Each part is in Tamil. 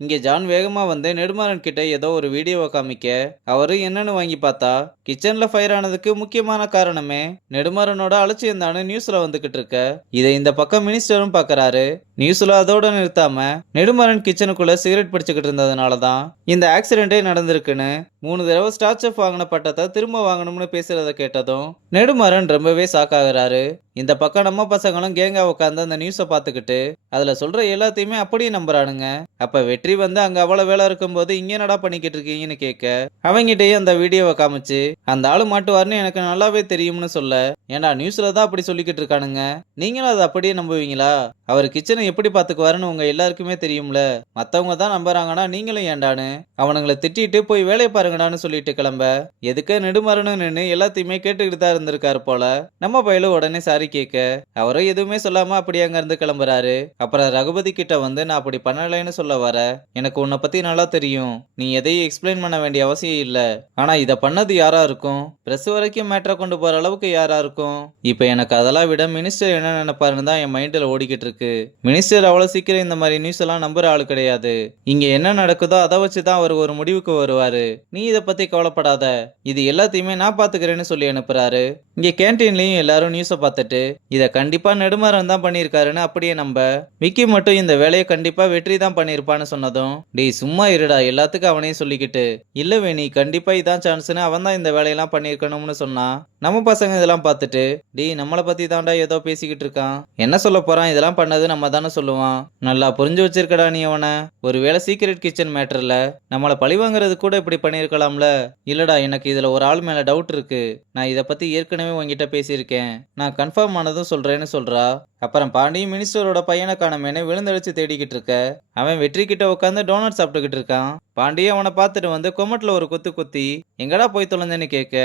இங்க ஜான் வேகமா வந்து நெடுமாறன் கிட்ட ஏதோ ஒரு வீடியோவை காமிக்க, அவரு என்னன்னு வாங்கி பார்த்தா, கிச்சன்ல ஃபயர் ஆனதுக்கு முக்கியமான காரணமே நெடுமாறனோட அலட்சியம் தானு நியூஸ்ல வந்துகிட்டு இருக்க. இதை இந்த பக்கம் மினிஸ்டரும் பாக்குறாரு. நியூஸ்ல அதோட நிறுத்தாம நெடுமாறன் கிச்சனுக்குள்ள சிகரெட் பிடிச்சுக்கிட்டு இருந்ததுனால தான் இந்த ஆக்சிடென்டே நடந்திருக்குன்னு 3 தடவை ஸ்டார் செஃப் வாங்கின பட்டத்தை திரும்ப வாங்கணும்னு பேசுறத கேட்டதும் நெடுமாறன் ரொம்பவே ஷாக் ஆகுறாரு. இந்த பக்கம் நம்ம பசங்களும் கேங்கா உட்காந்து அந்த நியூஸை பார்த்துக்கிட்டு அதுல சொல்ற எல்லாத்தையுமே அப்படியே நம்புறானுங்க. அப்ப வெற்றி வந்து அங்க அவ்வளவு வேலை இருக்கும்போது இங்க என்னடா பண்ணிக்கிட்டு இருக்கீங்கன்னு கேட்க, அவங்கிட்டயே அந்த வீடியோவை காமிச்சு அந்த ஆளு மாட்டுவாருன்னு எனக்கு நல்லாவே தெரியும்னு சொல்ல, ஏன்டா நியூஸ்ல தான் அப்படி சொல்லிக்கிட்டு இருக்கானுங்க, நீங்களும் அதை அப்படியே நம்புவீங்களா? அவர் கிச்சனை எப்படி பாத்துக்குவாருன்னு உங்க எல்லாருக்குமே தெரியும்ல, மத்தவங்க தான் நம்புறாங்கன்னா நீங்களும் ஏண்டான்னு அவனுங்களை திட்டிட்டு போய் வேலையை பாருங்கடான்னு சொல்லிட்டு கிளம்ப, எதுக்கு நெடுமாறனு நின்று எல்லாத்தையுமே கேட்டுக்கிட்டு தான் இருந்திருக்காரு போல. நம்ம பையலும் உடனே சாரி கேட்க, அவரும் எதுவுமே சொல்லாம அப்படி அங்க இருந்து கிளம்புறாரு. அப்புறம் ரகுபதி கிட்ட வந்து நான் அப்படி பண்ணலைன்னு சொல்ல வர, எனக்கு உன்னை பத்தி நல்லா தெரியும், நீ எதையும் எக்ஸ்பிளைன் பண்ண வேண்டிய அவசியம் இல்ல. ஆனா இத பண்ணது யாரா இருக்கும்? பிரஸ் வரைக்கும் மேட்டரை கொண்டு போற அளவுக்கு யாரா இருக்கும்? இப்ப எனக்கு அதெல்லாம் விட மினிஸ்டர் என்ன நினைப்பாருன்னு தான் என் மைண்ட்ல ஓடிக்கிட்டு இருக்கு. மினிஸ்டர் அவ்வளவு சீக்கிரம் இந்த மாதிரி நியூஸ் எல்லாம் நம்புற ஆளு கிடையாது. இங்க என்ன நடக்குதோ அதை வச்சுதான் அவர் ஒரு முடிவுக்கு வருவாரு. நீ இத பத்தி கவலைப்படாத, இது எல்லாத்தையுமே நான் பாத்துக்கிறேன்னு சொல்லி அனுப்புறாரு. இங்க கேன்டீன்லயும் எல்லாரும் நியூஸ பார்த்துட்டு இத கண்டிப்பா நெடுமாறன் தான் பண்ணியிருக்காருன்னு அப்படியே நம்ப, விக்கி மட்டும் இந்த வேலையை கண்டிப்பா வெற்றி தான் பண்ணிருப்பான்னு சொன்னதும், டேய் சும்மா இருடா எல்லாத்துக்கும் அவனையும் சொல்லிக்கிட்டு, இல்ல வேணி கண்டிப்பா இதான் சான்ஸ்னு அவன் தான் இந்த வேலையெல்லாம் பண்ணிருக்கணும்னு சொன்னா, நம்ம பசங்க இதெல்லாம் பார்த்துட்டு, டேய் நம்மளை பத்தி தாண்டா ஏதோ பேசிக்கிட்டு இருக்கான், என்ன சொல்ல போறான், இதெல்லாம் பண்ணது நம்ம தானே சொல்லுவான், நல்லா புரிஞ்சு வச்சிருக்கடா நீ அவனை, ஒருவேளை சீக்ரெட் கிச்சன் மேட்டர்ல நம்மளை பழிவாங்கிறது கூட இப்படி பண்ணிருக்கலாம்ல. இல்லடா எனக்கு இதுல ஒரு ஆள் மேல டவுட் இருக்கு, நான் இதை பத்தி ஏற்கனவே உங்ககிட்ட பேசியிருக்கேன், நான் கன்ஃபார்ம் ஆனதும் சொல்றேன்னு சொல்றா. அப்புறம் பாண்டியும் மினிஸ்டரோட பையனை காணமேனு விழுந்தடிச்சு தேடிக்கிட்டு இருக்க, அவன் வெற்றி கிட்ட உட்காந்து டோனட் சாப்பிட்டுக்கிட்டு இருக்கான். பாண்டியும் அவனை பார்த்துட்டு வந்து கொமட்டில் ஒரு குத்து குத்தி எங்கடா போய் தொலைஞ்சேன்னு கேட்க,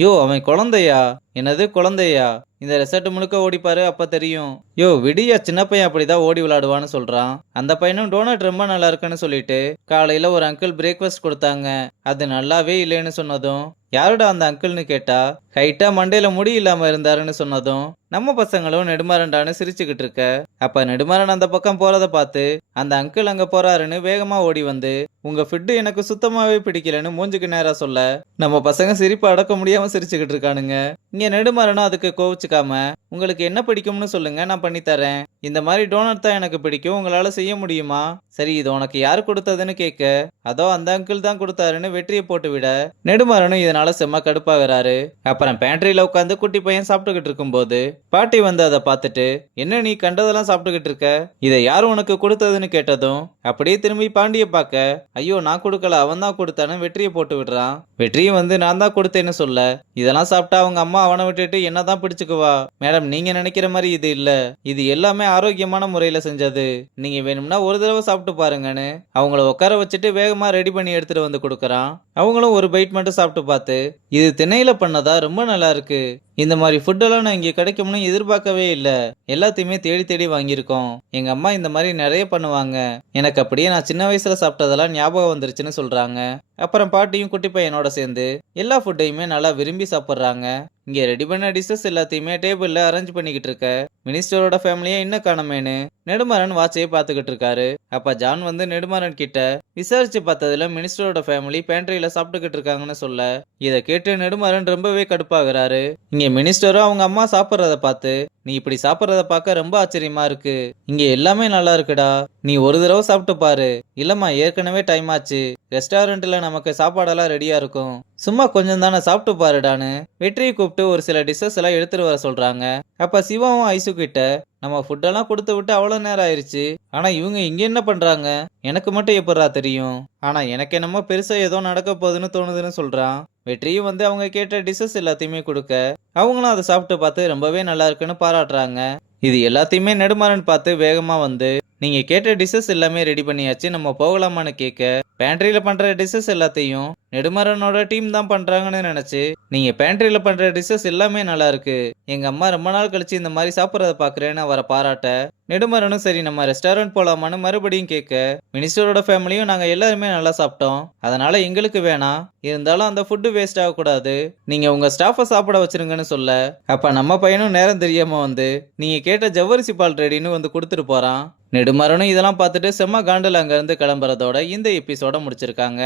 யோ அவன் குழந்தையா? என்னது குழந்தையா? இந்த ரெசார்ட் முழுக்க ஓடிப்பாரு அப்ப தெரியும். யோ விடியா, சின்ன பையன் அப்படிதான் ஓடி விளையாடுவான்னு சொல்றான். அந்த பையனும் டோனட் ரொம்ப நல்லா இருக்குன்னு சொல்லிட்டு காலையில ஒரு அங்கிள் பிரேக்ஃபாஸ்ட் கொடுத்தாங்க, அது நல்லாவே இல்லைன்னு சொன்னதும், யாருடா அந்த அங்கிள்னு கேட்டா, ஹைட்டா மண்டையில முடி இல்லாம இருந்தாருன்னு சொன்னதும் நம்ம பசங்களும் நெடுமாறன்டான்னு சிரிச்சுக்கிட்டு இருக்க, அப்ப நெடுமாறன் அந்த பக்கம் போறத பார்த்து அந்த அங்கிள் அங்க போறாருன்னு வேகமா ஓடி வந்து, உங்க ஃபிட்டு எனக்கு சுத்தமாவே பிடிக்கலன்னு மூஞ்சுக்கு நேரா சொல்ல, நம்ம பசங்க சிரிப்பு அடக்க முடியாம சிரிச்சுக்கிட்டு இருக்கானுங்க. இங்க நெடுமாறனும் அதுக்கு கோவிச்சுக்காம, உங்களுக்கு என்ன பிடிக்கும்னு சொல்லுங்க நான் பண்ணி தரேன், இந்த மாதிரி டோனட் தான் எனக்கு பிடிக்கும், உங்களால செய்ய முடியுமா? சரி இது உனக்கு யாரு கொடுத்ததுன்னு கேட்க, அதோ அந்த அங்கிள் தான் கொடுத்தாருன்னு வெற்றியை போட்டு விட, நெடுமாறனும் இதனால செம்ம கடுப்பாகிறாரு. அப்புறம் பேண்ட்ரியில உட்காந்து குட்டி பையன் சாப்பிட்டுக்கிட்டு இருக்கும் போது பாட்டி வந்து அதை பார்த்துட்டு, என்ன நீ கண்டதெல்லாம் சாப்பிட்டுக்கிட்டு இருக்க, இதை யார் உனக்கு கொடுத்ததுன்னு கேட்டதும் அப்படியே திரும்பி பாண்டிய பார்க்க, ஐயோ நான் கொடுக்கல அவன் தான் கொடுத்தான்னு வெற்றியை போட்டு விடுறான். வெற்றியும் வந்து நான் தான் கொடுத்தேன்னு சொல்ல, இதெல்லாம் சாப்பிட்டா அவங்க அம்மா அவனை விட்டுட்டு என்னதான் பிடிச்சுக்குவா மேடம், நீங்க நினைக்கிற மாதிரி இது இல்ல, இது எல்லாமே ஆரோக்கியமான முறையில செஞ்சது, நீங்க வேணும்னா ஒரு தடவை சாப்பிட்டு பாருங்கன்னு அவங்கள உட்கார வச்சுட்டு வேகமா ரெடி பண்ணி எடுத்துட்டு வந்து கொடுக்கறான். அவங்களும் ஒரு பைட் மட்டும் சாப்பிட்டு பார்த்து, இது திணையில பண்ணதா, ரொம்ப நல்லா இருக்கு, இந்த மாதிரி ஃபுட்டெல்லாம் நான் இங்கே கிடைக்கும்னு எதிர்பார்க்கவே இல்லை, எல்லாத்தையுமே தேடி தேடி வாங்கியிருக்கோம், எங்க அம்மா இந்த மாதிரி நிறைய பண்ணுவாங்க, எனக்கு அப்படியே நான் சின்ன வயசுல சாப்பிட்டதெல்லாம் ஞாபகம் வந்துருச்சுன்னு சொல்றாங்க. அப்புறம் பாட்டியும் குட்டி பையனோட சேர்ந்து எல்லா ஃபுட்டையுமே நல்லா விரும்பி சாப்பிட்றாங்க. இங்க ரெடி பண்ண டிஷஸ் எல்லாத்தையுமே டேபிள்ல அரேஞ்ச் பண்ணிக்கிட்டு இருக்க மினிஸ்டரோட ஃபேமிலியை இன்னும் காணமேனு நெடுமாறன் வாட்சையே பார்த்துக்கிட்டு இருக்காரு. அப்ப ஜான் வந்து நெடுமாறன் கிட்ட விசாரிச்சு பார்த்ததுல மினிஸ்டரோட ஃபேமிலி பேண்ட்ரியில சாப்பிட்டுக்கிட்டு இருக்காங்கன்னு சொல்ல, இதை கேட்டு நெடுமாறன் ரொம்பவே கடுப்பாகிறாரு. இங்க மினிஸ்டரும் அவங்க அம்மா சாப்பிட்றத பார்த்து, நீ இப்படி சாப்பிட்றத பார்க்க ரொம்ப ஆச்சரியமா இருக்கு, இங்க எல்லாமே நல்லா இருக்குடா, நீ ஒரு தடவை சாப்பிட்டு பாரு, இல்லம்மா ஏற்கனவே டைம் ஆச்சு, ரெஸ்டாரண்ட்ல நமக்கு சாப்பாடெல்லாம் ரெடியா இருக்கும், சும்மா கொஞ்சம் தானே சாப்பிட்டு பாருடான்னு வெற்றியை கூப்பிட்டு ஒரு சில டிஷஸ் எல்லாம் எடுத்துட்டு வர சொல்றாங்க. அப்ப சிவாவும் ஐசு கிட்ட, நம்ம ஃபுட்டெல்லாம் கொடுத்து விட்டு அவ்வளவு நேரம் ஆயிருச்சு, ஆனா இவங்க இங்க என்ன பண்றாங்க, எனக்கு மட்டும் எப்படா தெரியும், ஆனா எனக்கு என்னமோ பெருசா ஏதோ நடக்க போகுதுன்னு தோணுதுன்னு சொல்றான். வெற்றியும் வந்து அவங்க கேட்ட டிஷஸ் எல்லாத்தையுமே கொடுக்க, அவங்களும் அதை சாப்பிட்டு பார்த்து ரொம்பவே நல்லா இருக்குன்னு பாராட்டுறாங்க. இது எல்லாத்தையுமே நெடுமாறன் பார்த்து வேகமா வந்து, நீங்க கேட்ட டிஷஸ் எல்லாமே ரெடி பண்ணியாச்சு, நம்ம போகலாமான்னு கேட்க, பேண்ட்ரியில பண்ற டிஷஸ் எல்லாத்தையும் நெடுமாறனோட டீம் தான் பண்றாங்கன்னு நினைச்சு நீங்க பேண்ட்ரியில பண்ற டிஷ்ஷஸ் எல்லாமே நல்லா இருக்கு. எங்க அம்மா ரொம்ப நாள் கழிச்சு இந்த மாதிரி சாப்பிட்றத பாக்குறேன்னு அவரை பாராட்ட, நெடுமாறனும் சரி நம்ம ரெஸ்டாரண்ட் போலாமான்னு மறுபடியும் கேட்க, மினிஸ்டரோட ஃபேமிலியும் நாங்க எல்லாருமே நல்லா சாப்பிட்டோம், அதனால எங்களுக்கு வேணாம், இருந்தாலும் அந்த ஃபுட்டு வேஸ்ட் ஆகக்கூடாது, நீங்க உங்க ஸ்டாஃபை சாப்பிட வச்சிருங்கன்னு சொல்ல, அப்ப நம்ம பையனும் நேரம் தெரியாம வந்து நீங்க கேட்ட ஜவ்வரிசி பால் ரெடின்னு வந்து கொடுத்துட்டு போறான். நெடுமாறனும் இதெல்லாம் பார்த்துட்டு செம்ம காண்டில் அங்க இருந்து கிளம்புறதோட இந்த எபிசோட முடிச்சிருக்காங்க.